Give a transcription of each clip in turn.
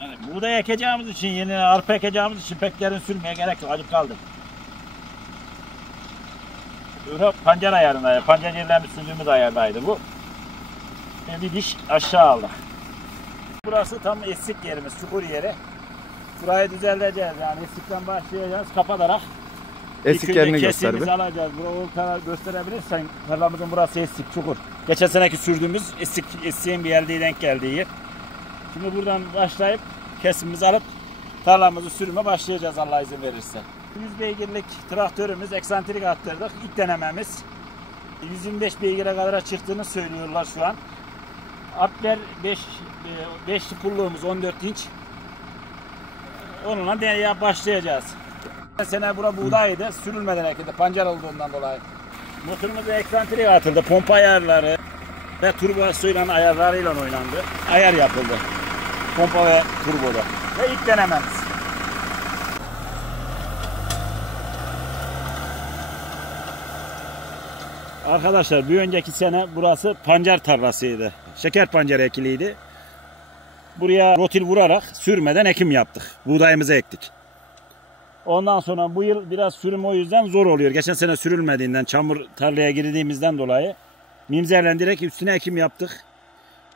Yani buğday ekeceğimiz için, yeni arpa ekeceğimiz için pek derin sürmeye gerek yok. Acık kaldı. Pancar ayarında, pancar yerlerini sürdüğümüz ayardaydı bu. Bir diş aşağı aldık. Burası tam esik yerimiz, çukur yeri. Burayı düzelteceğiz, yani esikten başlayacağız, kapatarak. Esik yerini göster bir. Alacağız. Burayı gösterebilirsen, tarlamızın burası esik, çukur. Geçen seneki sürdüğümüz esiğin bir yerde denk geldiği yer. Şimdi buradan başlayıp kesimimizi alıp tarlamızı sürüme başlayacağız Allah izin verirse. 100 beygirlik traktörümüz, eksantrik attırdık. İlk denememiz. 125 beygire kadar çıktığını söylüyorlar şu an. Atler 5'li pulluğumuz 14 inç. Onunla deneye başlayacağız. Geçen sene bura buğdaydı, sürülmeden ekildi pancar olduğundan dolayı. Motorumuzun eksantriği atıldı, pompa ayarları ve turbo suyla ayarlarıyla oynandı. Ayar yapıldı. Pompa ve turboda. Ve ilk denememiz. Arkadaşlar bir önceki sene burası pancar tarlasıydı. Şeker pancarı ekiliydi. Buraya rotil vurarak sürmeden ekim yaptık. Buğdayımızı ektik. Ondan sonra bu yıl biraz sürüm o yüzden zor oluyor. Geçen sene sürülmediğinden, çamur tarlaya girdiğimizden dolayı mimzerle direkt üstüne ekim yaptık.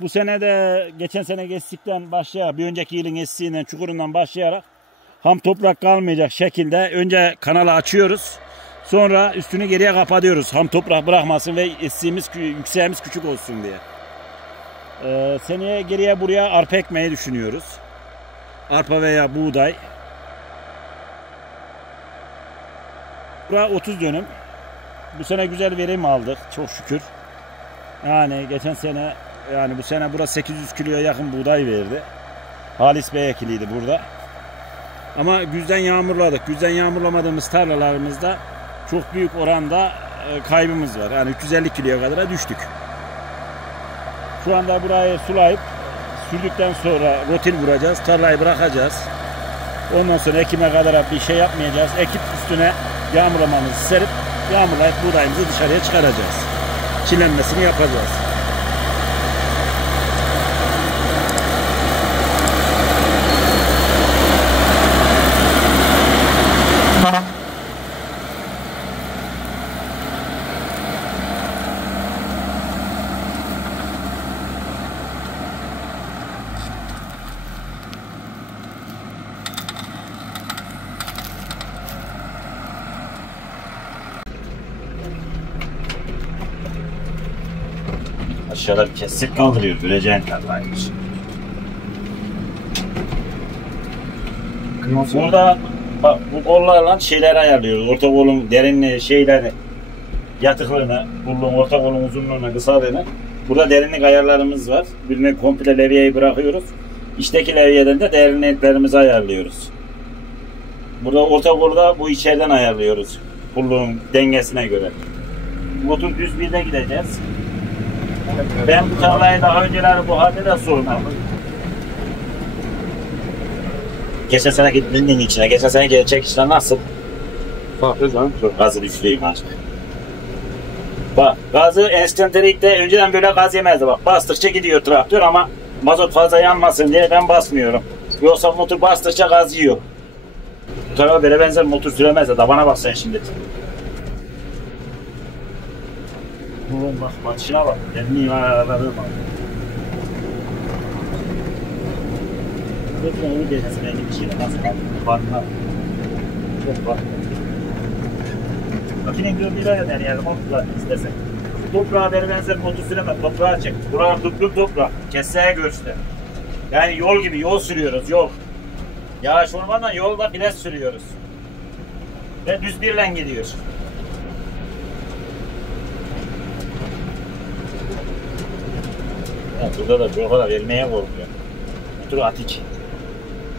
Bu sene de geçen sene geçtikten başlayarak, bir önceki yılın geçtiğinden, çukurundan başlayarak ham toprak kalmayacak şekilde önce kanalı açıyoruz. Sonra üstünü geriye kapatıyoruz. Ham toprak bırakmasın ve yükseğimiz küçük olsun diye. Seneye geriye buraya arpa ekmeyi düşünüyoruz. Arpa veya buğday. Burası 30 dönüm. Bu sene güzel verim aldık çok şükür. Yani geçen sene, yani bu sene burası 800 kiloya yakın buğday verdi. Halis Bey ekiliydi burada. Ama güzden yağmurladık. Güzden yağmurlamadığımız tarlalarımızda çok büyük oranda kaybımız var. Yani 350 kiloya kadar düştük. Şu anda burayı sulayıp sürdükten sonra rotil vuracağız. Tarlayı bırakacağız. Ondan sonra ekime kadar bir şey yapmayacağız. Ekip üstüne yağmurlamamızı serip yağmurlayıp buğdayımızı dışarıya çıkaracağız. Çilenmesini yapacağız. Aşağıda bir kesip kaldırıyor. Göreceğin tarlaymış. Burada bak, bu kollarla şeyleri ayarlıyoruz. Orta kolun derinliği, şeyleri, yatıklığını, kolun orta kolun uzunluğunu, kısalığını. Burada derinlik ayarlarımız var. Birine komple levyeyi bırakıyoruz. İçteki levyeden de derinliklerimizi ayarlıyoruz. Burada orta kolda bu içeriden ayarlıyoruz. Kolun dengesine göre. Motor düz birde gideceğiz. Ben bu tarlayı daha önceleri bu halde de sormadım. Geçen sene gittiğinin içine, geçen sene gelecek işler nasıl? Farklı canım. Gazı düşüreyim artık. Bak, gazı enstantanelikte önceden böyle gaz yemezdi bak. Bastıkça gidiyor traktör ama mazot fazla yanmasın diye ben basmıyorum. Yoksa motor bastıkça gaz yiyor. Bu tarafa böyle benzer motor süremez de tabana bak sen şimdi. Bak batışına bak. Kendini ayarladım bak. Lütfen onu denizine gidişiyle nasıl bakma. Çok bak. Makinenin gördüğüyle deneyelim. Onu kullanmak istersen. Toprağa benzer motor süremez. Toprağa çek. Buraya tuttuk toprak. Keseye göçte. Yani yol gibi yol sürüyoruz. Yol. Yağış olmadan yolda biraz sürüyoruz. Ve düz birle gidiyor. Ya burada da bu kadar vermeye korkuyor. Motoru atik.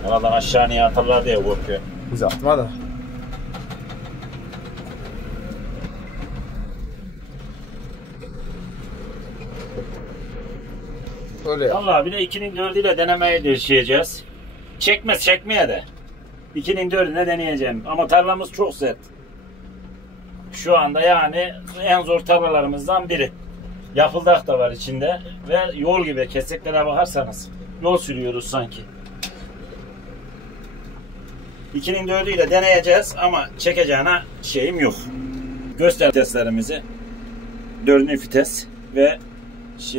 Oradan aşağı niye atarlar diye korkuyor. Biz atma da. Öyle ya. Vallahi bir de 2'nin 4'üyle denemeye düşeceğiz. Çekmez çekmeye de. 2'nin 4'üne deneyeceğim. Ama tarlamız çok sert. Şu anda yani en zor tarlalarımızdan biri. Yapıldak da var içinde ve yol gibi, keseklere bakarsanız yol sürüyoruz sanki. 2'nin 4'ü ile deneyeceğiz ama çekeceğine şeyim yok. Göster viteslerimizi. 4'ün vites ve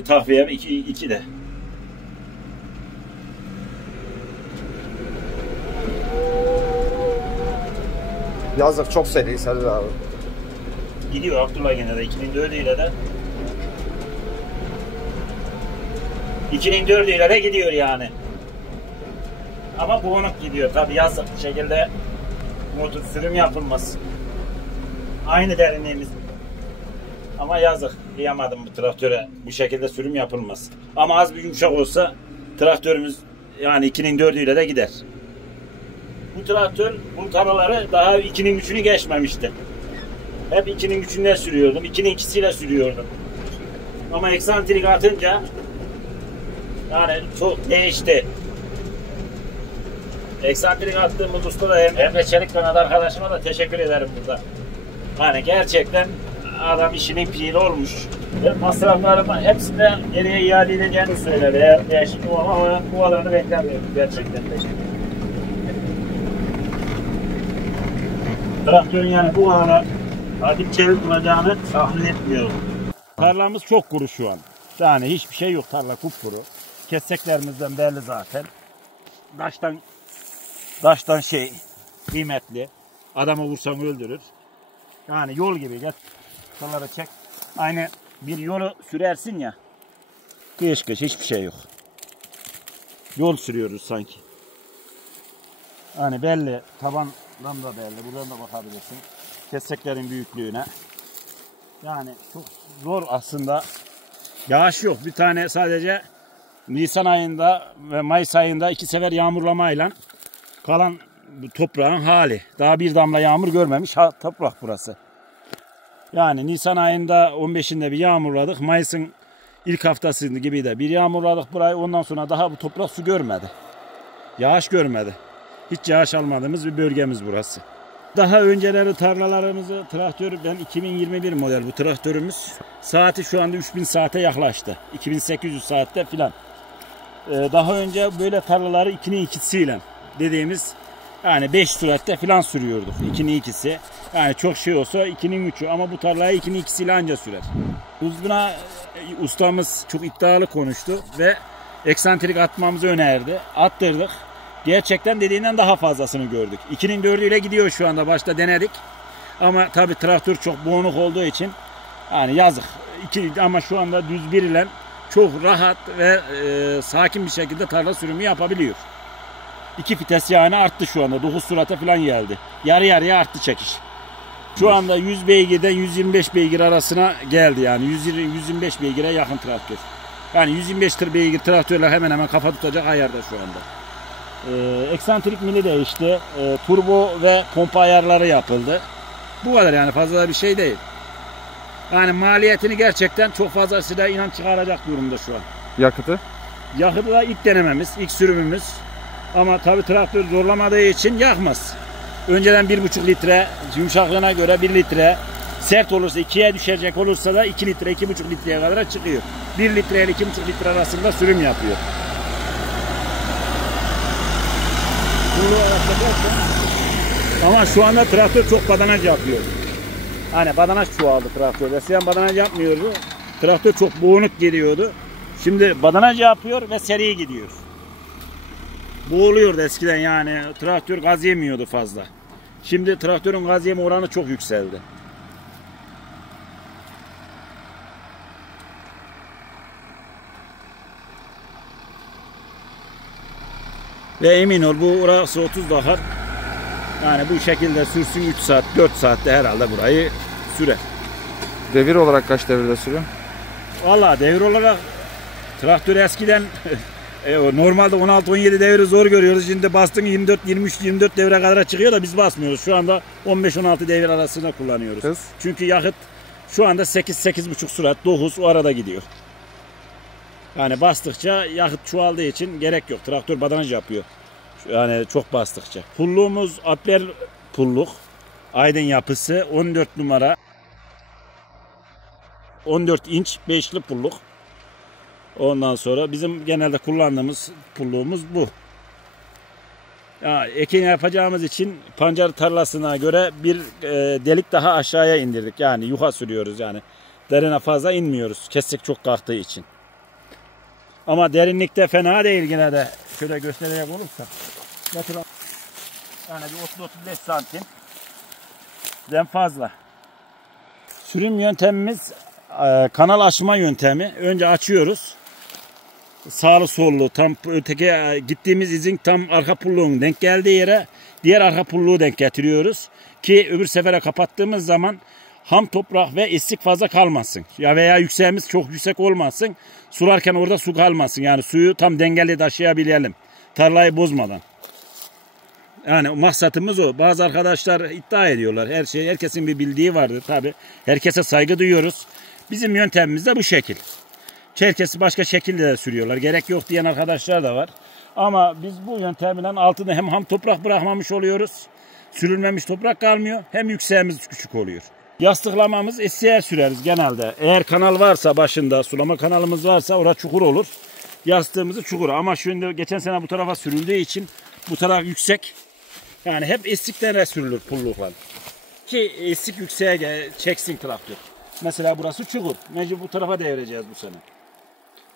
tahviye 2 de. Yazık çok seri Selvi abi. Gidiyor Abdullah gene de 2'nin 4'ü ile de. 2'nin 4'ü ile de gidiyor yani. Ama buğunuk gidiyor. Tabi yazık şekilde motor sürüm yapılmaz. Aynı derinliğimiz. Ama yazık. Kıyamadım bu traktöre. Bu şekilde sürüm yapılmaz. Ama az bir yumuşak olsa traktörümüz yani 2'nin 4'ü ile de gider. Bu traktör bu tarlaları daha 2'nin 3'ünü geçmemişti. Hep 2'nin 3'ünden sürüyordum. 2'nin 2'siyle sürüyordum. Ama eksantrik atınca yani çok değişti. Eksantrik attığımız usta da Emre Çelik Kanat arkadaşıma da teşekkür ederim burada. Hani gerçekten adam işinin piri olmuş. Ve masraflarımı hepsinde geriye iade edeceğini söyledi. Eğer değişik ama bu alanı beklemiyorum gerçekten. Traktörün yani bu alana adil çevik olacağını tahmin etmiyorum. Tarlamız çok kuru şu an. Yani hiçbir şey yok, tarla kupkuru. Kesseklerimizden belli zaten. Daştan şey kıymetli. Adamı vursan öldürür. Yani yol gibi. Gel şunları çek. Aynı bir yolu sürersin ya. Kış hiçbir şey yok. Yol sürüyoruz sanki. Yani belli. Tabandan da belli. Buradan da bakabilirsin. Kesseklerin büyüklüğüne. Yani çok zor aslında. Yağış yok. Bir tane sadece Nisan ayında ve Mayıs ayında 2 sefer yağmurlamayla kalan bu toprağın hali. Daha bir damla yağmur görmemiş toprak burası. Yani Nisan ayında 15'inde bir yağmurladık. Mayıs'ın ilk haftası gibi de bir yağmurladık burayı. Ondan sonra daha bu toprak su görmedi. Yağış görmedi. Hiç yağış almadığımız bir bölgemiz burası. Daha önceleri tarlalarımızı ben 2021 model bu traktörümüz. Saati şu anda 3000 saate yaklaştı. 2800 saatte filan. Daha önce böyle tarlaları 2'nin 2'siyle dediğimiz yani 5 süratte filan sürüyorduk. 2'nin 2'si. Yani çok şey olsa 2'nin 3'ü ama bu tarlayı 2'nin 2'siyle anca sürer. Buna ustamız çok iddialı konuştu ve eksantrik atmamızı önerdi. Attırdık. Gerçekten dediğinden daha fazlasını gördük. 2'nin 4'ü ile gidiyor şu anda. Başta denedik. Ama tabii traktör çok boğuluk olduğu için yani yazık. Ama şu anda düz bir ile çok rahat ve sakin bir şekilde tarla sürümü yapabiliyor. 2 vites yani arttı şu anda. 9 surata falan geldi. Yarı yarıya arttı çekiş. Şu anda 100 beygirden 125 beygir arasına geldi yani. 125 beygire yakın traktör. Yani 125 beygir traktörle hemen hemen kafa tutacak ayarda şu anda. Eksantrik mili değişti. Turbo ve pompa ayarları yapıldı. Bu kadar yani, fazla da bir şey değil. Yani maliyetini gerçekten çok fazlasıyla inan çıkaracak durumda şu an. Yakıtı? Yakıtı da ilk denememiz, ilk sürümümüz. Ama tabii traktör zorlamadığı için yakmaz. Önceden 1,5 litre, yumuşaklığına göre 1 litre. Sert olursa 2'ye düşecek olursa da 2 litre, 2,5 litreye kadar çıkıyor. 1 litre ile 2,5 litre arasında sürüm yapıyor. Ama şu anda traktör çok badanaj yapıyor. Hani badanaj çoğaldı traktör. Eskiden badanaj yapmıyordu. Traktör çok boğuluk geliyordu. Şimdi badanaj yapıyor ve seri gidiyor. Boğuluyordu eskiden yani. Traktör gaz yemiyordu fazla. Şimdi traktörün gaz yeme oranı çok yükseldi. Ve emin ol bu orası 30 dakika. Yani bu şekilde sürsün 3 saat 4 saatte herhalde burayı sürer. Devir olarak kaç devirde sürüyor? Vallahi devir olarak traktör eskiden normalde 16-17 devri zor görüyoruz. Şimdi bastın 24-23-24 devre kadar çıkıyor da biz basmıyoruz. Şu anda 15-16 devir arasında kullanıyoruz. Hız? Çünkü yakıt şu anda 8-8,5 sürat 9 o arada gidiyor. Yani bastıkça yakıt çoğaldığı için gerek yok. Traktör badanaj yapıyor. Yani çok bastıkça. Pulluğumuz Apler pulluk. Aydın yapısı 14 numara. 14 inç 5'li pulluk. Ondan sonra bizim genelde kullandığımız pulluğumuz bu. Ya, ekin yapacağımız için pancar tarlasına göre bir delik daha aşağıya indirdik. Yani yuha sürüyoruz yani. Derine fazla inmiyoruz. Kesik çok kalktığı için. Ama derinlikte fena değil yine de. Şöyle göstererek olursa. Yani bir 30-35 santim. Den fazla. Sürüm yöntemimiz kanal açma yöntemi. Önce açıyoruz. Sağlı sollu tam öteki gittiğimiz izin tam arka pulluğun denk geldiği yere diğer arka pulluğu denk getiriyoruz. Ki öbür sefere kapattığımız zaman ham toprak ve istik fazla kalmasın. Ya veya yükseğimiz çok yüksek olmasın. Sularken orada su kalmasın. Yani suyu tam dengeli taşıyabilelim. Tarlayı bozmadan. Yani maksatımız o. Bazı arkadaşlar iddia ediyorlar. Herkesin bir bildiği vardır tabi. Herkese saygı duyuyoruz. Bizim yöntemimiz de bu şekil. Herkesi başka şekilde de sürüyorlar. Gerek yok diyen arkadaşlar da var. Ama biz bu yöntemle altında hem ham toprak bırakmamış oluyoruz. Sürülmemiş toprak kalmıyor. Hem yükseğimiz küçük oluyor. Yastıklamamız eskiye süreriz genelde. Eğer kanal varsa başında sulama kanalımız varsa orada çukur olur. Yastığımızı çukura. Ama şimdi geçen sene bu tarafa sürüldüğü için bu taraf yüksek. Yani hep estikten sürülür pulluklar. Ki estik yükseğe çeksin traktör. Mesela burası çukur. Mecbur bu tarafa devireceğiz bu sene.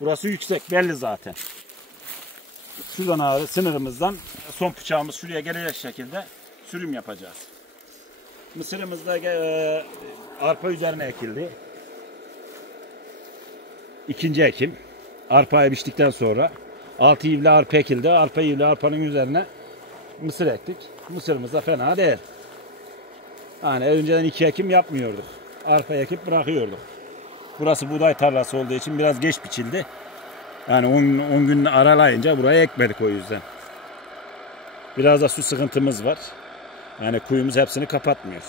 Burası yüksek belli zaten. Şuradan ağrı sınırımızdan son bıçağımız şuraya gelecek şekilde sürüm yapacağız. Mısırımız da arpa üzerine ekildi. İkinci ekim. Arpayı biçtikten sonra 6 ivli arpa ekildi. Arpa ivli arpanın üzerine mısır ektik. Mısırımız da fena değil. Yani önceden 2 ekim yapmıyorduk. Arpa ekip bırakıyorduk. Burası buğday tarlası olduğu için biraz geç biçildi. Yani 10 gün aralayınca buraya ekmedik o yüzden. Biraz da su sıkıntımız var. Yani kuyumuz hepsini kapatmıyor.